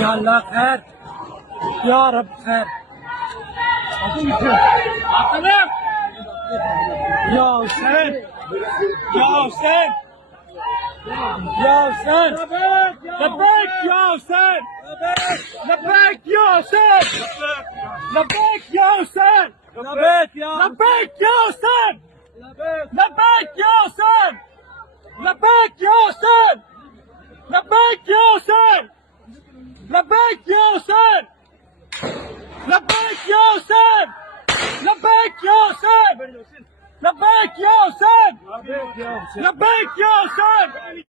يا الله خير يا رب خير. يا حسين يا حسين يا حسين لبيك يا حسين لبيك يا حسين لبيك يا حسين لبيك يا حسين لبيك يا حسين لبيك يا حسين لبيك يا حسين لبيك يا حسين لبيك يا حسين لبيك يا حسين لبيك يا حسين لبيك يا حسين.